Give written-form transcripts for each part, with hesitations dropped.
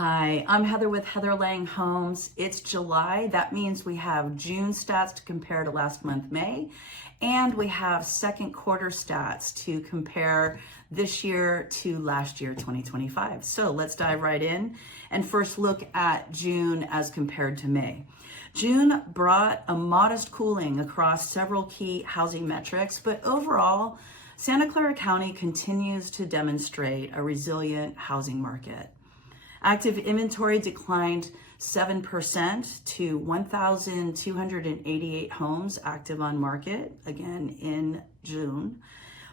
Hi, I'm Heather with Heather Lange Homes. It's July. That means we have June stats to compare to last month, May, and we have second quarter stats to compare this year to last year, 2025. So let's dive right in and first look at June as compared to May. June brought a modest cooling across several key housing metrics, but overall, Santa Clara County continues to demonstrate a resilient housing market. Active inventory declined 7% to 1,288 homes active on market, again in June,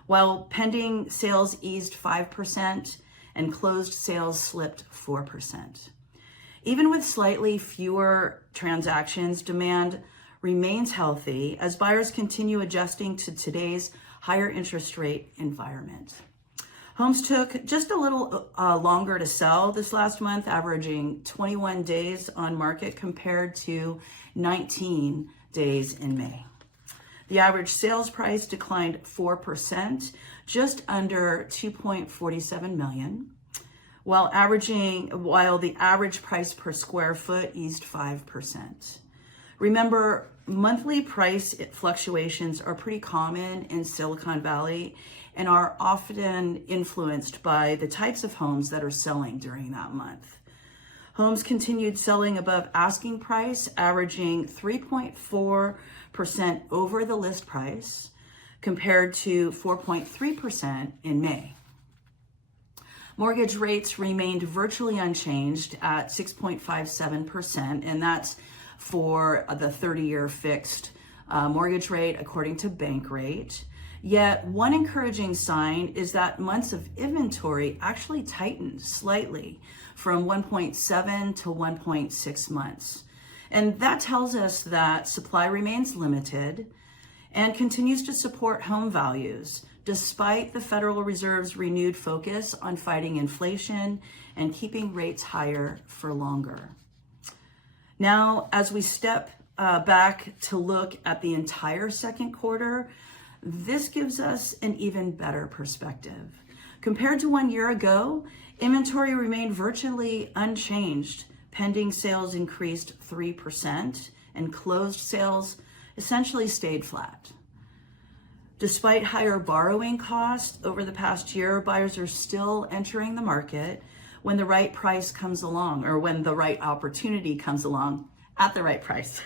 while pending sales eased 5% and closed sales slipped 4%. Even with slightly fewer transactions, demand remains healthy as buyers continue adjusting to today's higher interest rate environment. Homes took just a little longer to sell this last month, averaging 21 days on market compared to 19 days in May. The average sales price declined 4%, just under $2.47 million, while the average price per square foot eased 5%. Remember, monthly price fluctuations are pretty common in Silicon Valley and are often influenced by the types of homes that are selling during that month. Homes continued selling above asking price, averaging 3.4% over the list price, compared to 4.3% in May. Mortgage rates remained virtually unchanged at 6.57%, and that's for the 30-year fixed mortgage rate according to Bankrate. Yet one encouraging sign is that months of inventory actually tightened slightly from 1.7 to 1.6 months. And that tells us that supply remains limited and continues to support home values, despite the Federal Reserve's renewed focus on fighting inflation and keeping rates higher for longer. Now, as we step back to look at the entire second quarter, this gives us an even better perspective. Compared to 1 year ago, inventory remained virtually unchanged. Pending sales increased 3% and closed sales essentially stayed flat. Despite higher borrowing costs over the past year, buyers are still entering the market when the right price comes along, or when the right opportunity comes along at the right price.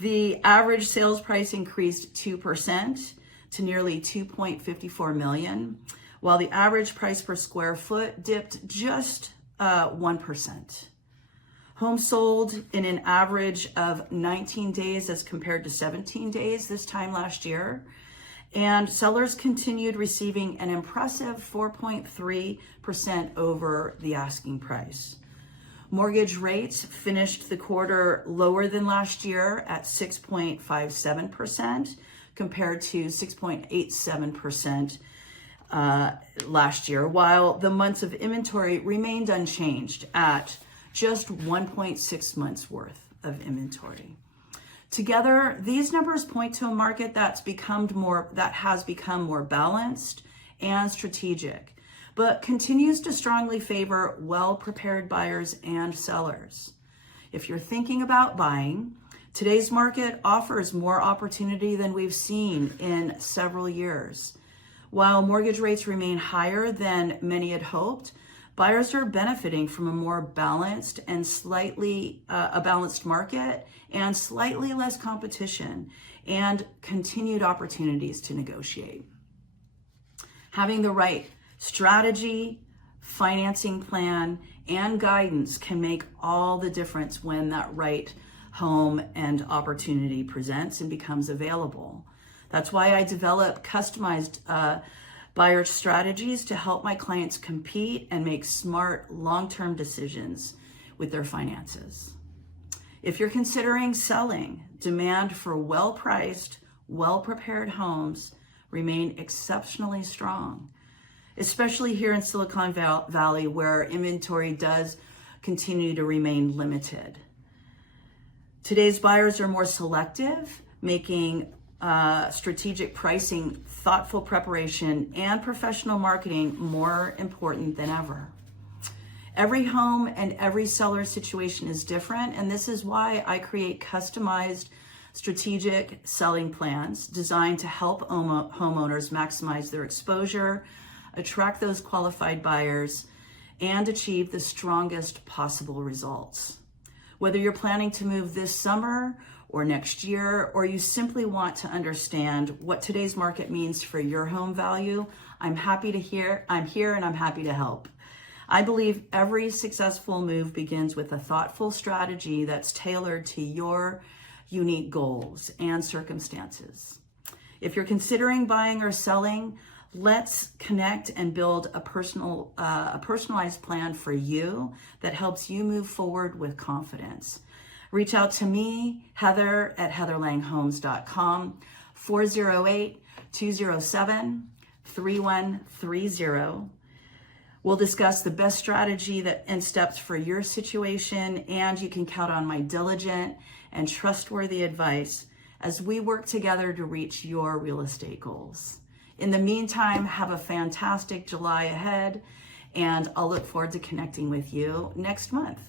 The average sales price increased 2% to nearly $2.54 million, while the average price per square foot dipped just 1%. Homes sold in an average of 19 days as compared to 17 days this time last year, and sellers continued receiving an impressive 4.3% over the asking price. Mortgage rates finished the quarter lower than last year at 6.57% compared to 6.87% last year, while the months of inventory remained unchanged at just 1.6 months worth of inventory. Together, these numbers point to a market that has become more balanced and strategic, but continues to strongly favor well-prepared buyers and sellers. If you're thinking about buying, today's market offers more opportunity than we've seen in several years. While mortgage rates remain higher than many had hoped, buyers are benefiting from a more balanced and a balanced market and slightly less competition and continued opportunities to negotiate. Having the right strategy, financing plan, and guidance can make all the difference when that right home and opportunity presents and becomes available. That's why I develop customized buyer strategies to help my clients compete and make smart long-term decisions with their finances. If you're considering selling, demand for well-priced, well-prepared homes remain exceptionally strong, especially here in Silicon Valley, where inventory does continue to remain limited. Today's buyers are more selective, making strategic pricing, thoughtful preparation, and professional marketing more important than ever. Every home and every seller situation is different, and this is why I create customized strategic selling plans designed to help homeowners maximize their exposure, attract those qualified buyers, and achieve the strongest possible results. Whether you're planning to move this summer or next year, or you simply want to understand what today's market means for your home value, I'm here and I'm happy to help. I believe every successful move begins with a thoughtful strategy that's tailored to your unique goals and circumstances. If you're considering buying or selling, let's connect and build a personalized plan for you that helps you move forward with confidence. Reach out to me, Heather at heatherlangehomes.com, 408-207-3130. We'll discuss the best strategy and steps for your situation, and you can count on my diligent and trustworthy advice as we work together to reach your real estate goals. In the meantime, have a fantastic July ahead, and I'll look forward to connecting with you next month.